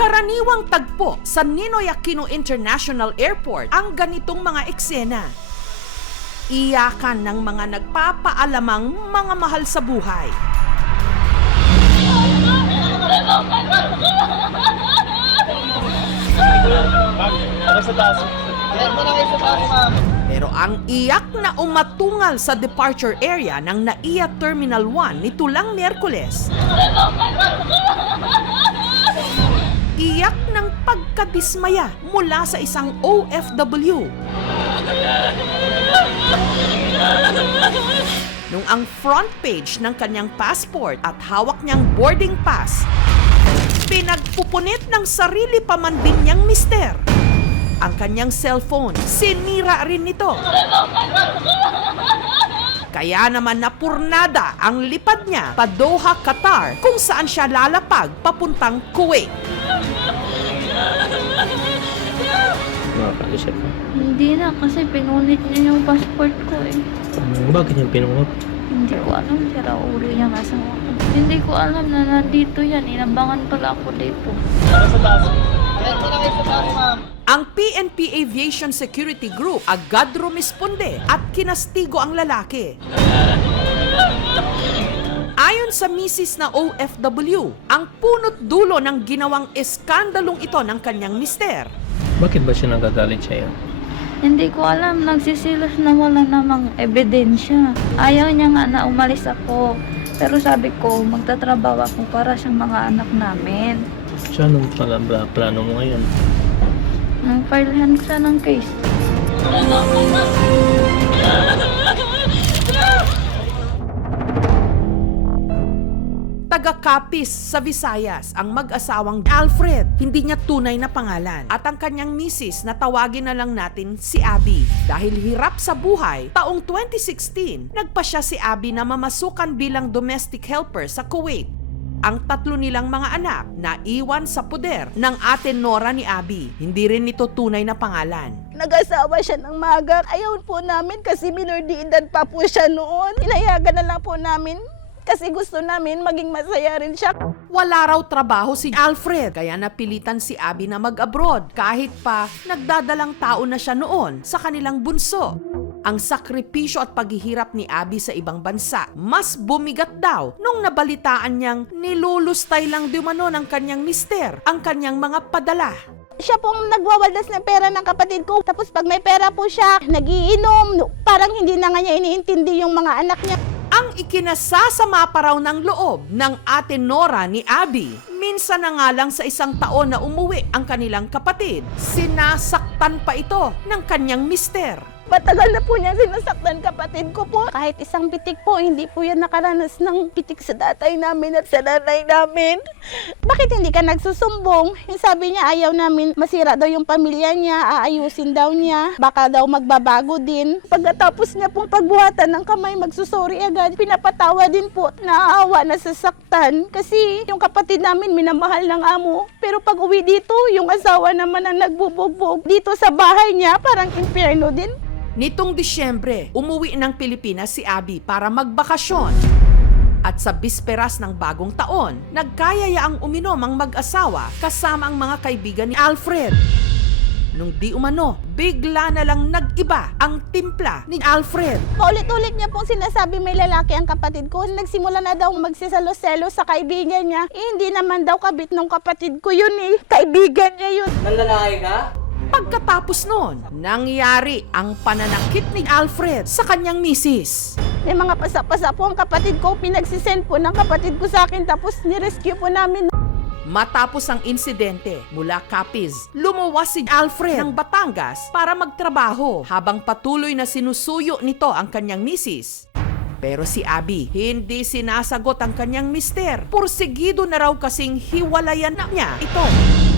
Karaniwang tagpo sa Ninoy Aquino International Airport ang ganitong mga eksena. Iyakan ng mga nagpapaalamang mga mahal sa buhay. Pero ang iyak na umatungal sa departure area ng NAIA Terminal 1 nito lang Miyerkules. Iyak ng pagkadismaya mula sa isang OFW. Nung ang front page ng kanyang passport at hawak niyang boarding pass, pinagpupunit ng sarili pa man din niyang mister. Ang kanyang cellphone, sinira rin nito. Kaya naman napurnada ang lipad niya pa Doha, Qatar, kung saan siya lalapag papuntang Kuwait. Makakaisip ka? Hindi na, kasi pinunit niya yung passport ko eh. Bakit yung pinungot? Hindi ko alam, sira ulo niya asawa ko. Hindi ko alam na nandito yan, inabangan pala ako dito. Ang PNP Aviation Security Group agad rumisponde at kinastigo ang lalaki. Ayon sa misis na OFW, ang punot dulo ng ginawang eskandalong ito ng kanyang mister. Bakit ba siya nagagalit sa'yo? Hindi ko alam, nagsisilos na wala namang ebidensya. Ayaw niya nga na umalis ako. Pero sabi ko, magtatrabaho ako para sa mga anak namin. So anong plano mo ngayon? Nang-filehan siya ng case. Taga-Capiz sa Visayas ang mag-asawang Alfred, hindi niya tunay na pangalan. At ang kanyang misis na tawagin na lang natin si Abby. Dahil hirap sa buhay, taong 2016, nagpa siya si Abby na mamasukan bilang domestic helper sa Kuwait. Ang tatlo nilang mga anak na iwan sa poder ng ate Nora ni Abby. Hindi rin ito tunay na pangalan. Nag-asawa siya ng maga. Ayaw po namin kasi minor de edad pa po siya noon. Inayagan na lang po namin kasi gusto namin maging masaya rin siya. Wala raw trabaho si Alfred, kaya napilitan si Abby na mag-abroad kahit pa nagdadalang tao na siya noon sa kanilang bunso. Ang sakripisyo at paghihirap ni Abby sa ibang bansa, mas bumigat daw nung nabalitaan niyang nilulustay lang dumano ng kanyang mister ang kanyang mga padala. Siya pong nagwawaldas ng pera ng kapatid ko. Tapos pag may pera po siya, nagiinom. Parang hindi na nga niya iniintindi yung mga anak niya. Ang ikinasasama pa raw ng loob ng ate Nora ni Abby, minsan na nga lang sa isang taon na umuwi ang kanilang kapatid, sinasaktan pa ito ng kanyang mister. Matagal na po niya sinasaktan kapatid ko po. Kahit isang pitik po, hindi po yan nakaranas ng pitik sa tatay namin at sa nanay namin. Bakit hindi ka nagsusumbong? Yung sabi niya ayaw namin masira daw yung pamilya niya, aayusin daw niya, baka daw magbabago din. Pagkatapos niya pong pagbuhatan ng kamay, magsusori agad. Pinapatawa din po, naaawa, nasasaktan. Kasi yung kapatid namin minamahal ng amo. Pero pag uwi dito, yung asawa naman ang nagbubugbog. Dito sa bahay niya, parang impyerno din. Nitong Disyembre, umuwi ng Pilipinas si Abby para magbakasyon. At sa bisperas ng bagong taon, nagkayayaang uminom ang mag-asawa kasama ang mga kaibigan ni Alfred. Nung di umano, bigla na lang nag-iba ang timpla ni Alfred. Paulit-ulit niya pong sinasabi may lalaki ang kapatid ko. Nagsimula na daw magsisalo-selo sa kaibigan niya. Hindi naman daw kabit ng kapatid ko yun eh. Kaibigan niya yun. Nanlalaki ka? Pagkatapos noon, nangyari ang pananakit ni Alfred sa kanyang misis. May mga pasa-pasa po ang kapatid ko. Pinagsisend po ng kapatid ko sa akin tapos nirescue po namin. Matapos ang insidente mula Capiz, lumuwas si Alfred ng Batangas para magtrabaho habang patuloy na sinusuyo nito ang kanyang misis. Pero si Abby, hindi sinasagot ang kanyang mister. Pursigido na raw kasing hiwalayan na niya ito.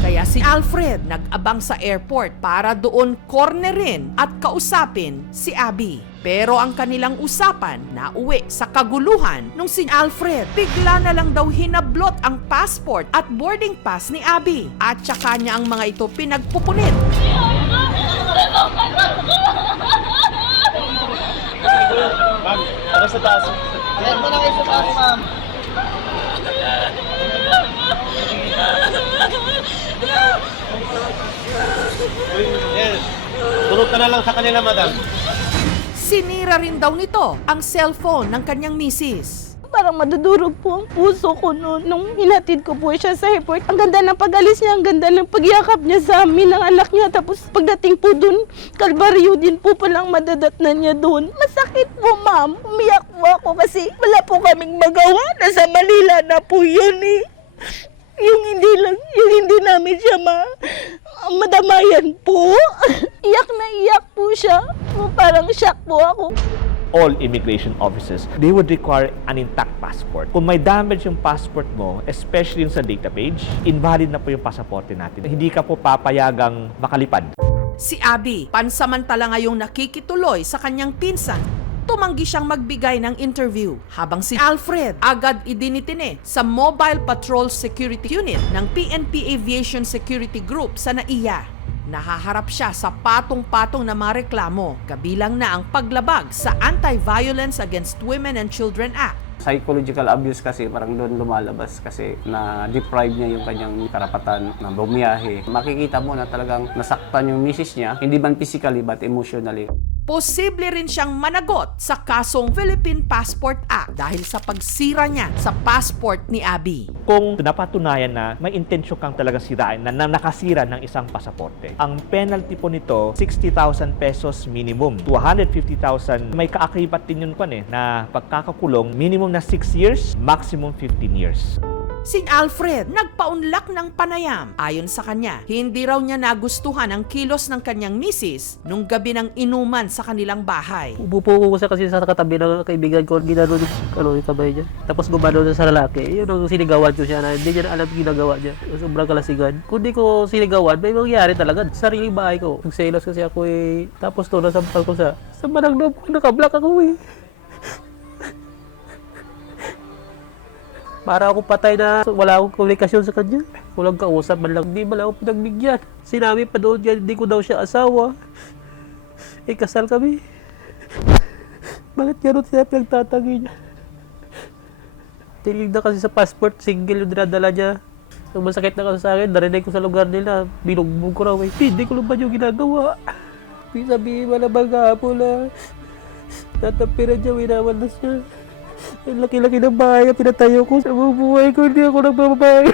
Kaya si Alfred nag-abang sa airport para doon cornerin at kausapin si Abby. Pero ang kanilang usapan nauwi sa kaguluhan nung si Alfred bigla na lang daw hinablot ang passport at boarding pass ni Abby. At saka niya ang mga ito pinagpupunit. Para sa taas. Yan mo na kayo sa taas, ma'am. ka na lang sa kanila, madam. Sinira rin daw nito ang cellphone ng kanyang misis. Parang madudurog po ang puso ko noon nung hinatid ko po siya sa airport. Ang ganda ng pag-alis niya, ang ganda ng pagyakap niya sa amin ng anak niya. Tapos pagdating po dun, kalbaryo din po palang madadatnan niya dun. Masakit po, ma'am. Umiyak po ako kasi wala po kaming magawa. Nasa Manila na po yun eh. Yung hindi namin siya madamayan po. Iyak na iyak po siya. Parang shock po ako. All immigration offices, they would require an intact passport. Kung may damage yung passport mo, especially yung sa data page, invalid na po yung pasaporte natin. Hindi ka po papayagang makalipad. Si Abby, pansamantala ngayong nakikituloy sa kanyang pinsan, tumanggi siyang magbigay ng interview. Habang si Alfred agad idinitine sa Mobile Patrol Security Unit ng PNP Aviation Security Group sa NAIA. Nahaharap siya sa patong-patong na mga reklamo, kabilang na ang paglabag sa Anti-Violence Against Women and Children Act. Psychological abuse kasi parang doon lumalabas kasi na-deprive niya yung kanyang karapatan na bumiyahe. Makikita mo na talagang nasaktan yung misis niya, hindi man physically but emotionally. Posible rin siyang managot sa kasong Philippine Passport Act dahil sa pagsira niya sa passport ni Abby. Kung napatunayan na may intensyon kang talagang sirain na nakasira ng isang pasaporte, ang penalty po nito, 60,000 pesos minimum to 150,000. May kaakibat din yun na pagkakakulong, minimum na 6 years, maximum 15 years. Si Alfred nagpaunlak ng panayam. Ayon sa kanya, hindi raw niya nagustuhan ang kilos ng kanyang misis nung gabi ng inuman sa kanilang bahay. Umupo ko kasi sa katabi ng kaibigan ko, ginano yung kamay niya. Tapos gumano na sa lalaki. Yun ang sinigawan ko siya na hindi niya na alam ginagawa niya. Sobrang kalasigan. Kung di ko sinigawan, may mangyari talaga. Sariling bahay ko. Nagselos kasi ako eh. Tapos to, nasampal ko sa manang loob ko, nakablock ako eh. Para ako patay na wala akong komunikasyon sa kanya. Walang kausap man lang. Hindi man lang ako pinagbigyan. Sinabi pa doon yan, hindi ko daw siya asawa. Eh, kasal kami. Bakit gano'n siya pinagtatagi niya? Tinig na kasi sa passport, single yung dinadala niya. Nung masakit na kasi sa akin, narinig ko sa lugar nila. Binugbog ko raw eh. Hindi ko naman yung ginagawa. Sabihin mo na bagapon na tatapiran niya, winawan na siya. Ang laki-laki ng bahay na pinatayo ko sa buhay ko, hindi ako nagbababae.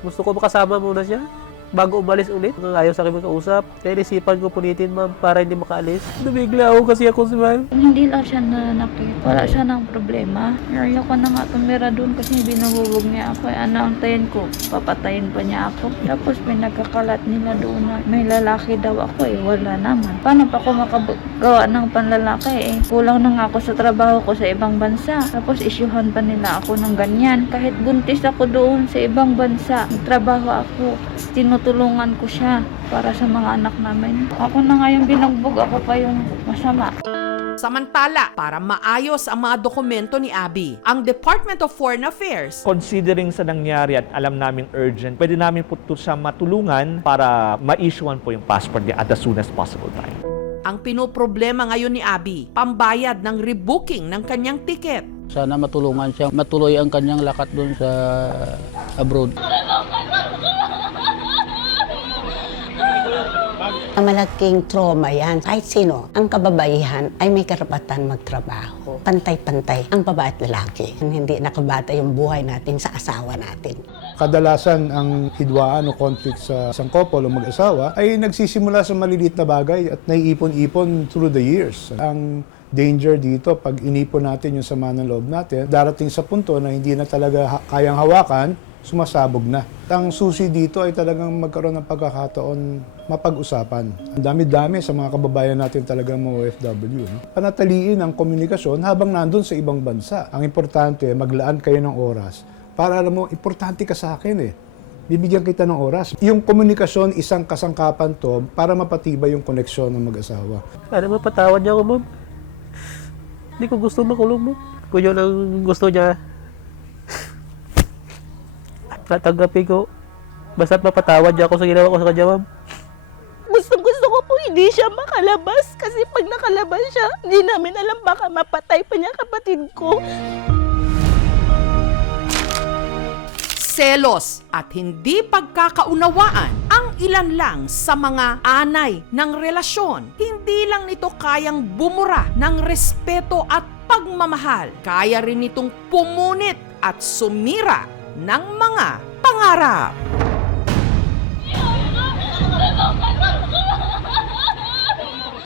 Gusto ko makasama muna siya bago umalis ulit. Ayaw sa akin magkausap. Kaya isipan ko punitin, ma'am, para hindi makaalis. Nabigla ako kasi ako si ma'am. Hindi lang siya nanakit. Wala siya ng problema. Ayaw ko na nga tumira doon kasi binabubog niya ako. Antayin ko, papatayin pa niya ako. Tapos pinagkakalat nila doon na may lalaki daw ako eh. Wala naman. Paano pa ako makagawa ng panlalaki eh? Kulang na nga ako sa trabaho ko sa ibang bansa. Tapos isyuhan pa nila ako ng ganyan. Kahit buntis ako doon sa ibang bansa, nagtrabaho ako. Tinutulungan ko siya para sa mga anak namin. Ako na nga yung binugbog, ako pa yung masama. Samantala, para maayos ang mga dokumento ni Abby, ang Department of Foreign Affairs, Considering sa nangyari at alam namin urgent, pwede namin po siya matulungan para ma-issuean po yung passport niya at as soon as possible time. ang pinoproblema ngayon ni Abby, pambayad ng rebooking ng kanyang tiket. Sana matulungan siya, matuloy ang kanyang lakat doon sa abroad. Malaking trauma yan. Kahit sino, ang kababaihan ay may karapatan magtrabaho. Pantay-pantay ang babae at lalaki. Hindi nakabata yung buhay natin sa asawa natin. Kadalasan ang hidwaan o conflict sa isang couple o mag-asawa ay nagsisimula sa maliliit na bagay at naiipon-ipon through the years. Ang danger dito, pag inipon natin yung sama ng loob natin, darating sa punto na hindi na talaga kayang hawakan, sumasabog na. Ang susi dito ay talagang magkaroon ng pagkakataon mapag-usapan. Ang dami-dami sa mga kababayan natin talaga mga OFW. No? Panataliin ang komunikasyon habang nandun sa ibang bansa. Ang importante, maglaan kayo ng oras. Para alam mo, importante ka sa akin eh. Bibigyan kita ng oras. Yung komunikasyon, isang kasangkapan to para mapatibay yung koneksyon ng mag-asawa. Sana mapatawad niya ako, ma'am. Hindi ko gusto makulong, ma'am. Kung yun ang gusto niya, tatanggapin ko. Basta mapatawad niya ako sa ginawa ko sa kanya, ma'am. Gusto ko po hindi siya makalabas kasi pag nakalabas siya, hindi namin alam baka mapatay pa niya kapatid ko. Selos at hindi pagkakaunawaan ang ilan lang sa mga anay ng relasyon. Hindi lang nito kayang bumura ng respeto at pagmamahal. Kaya rin nitong pumunit at sumira ng mga pangarap.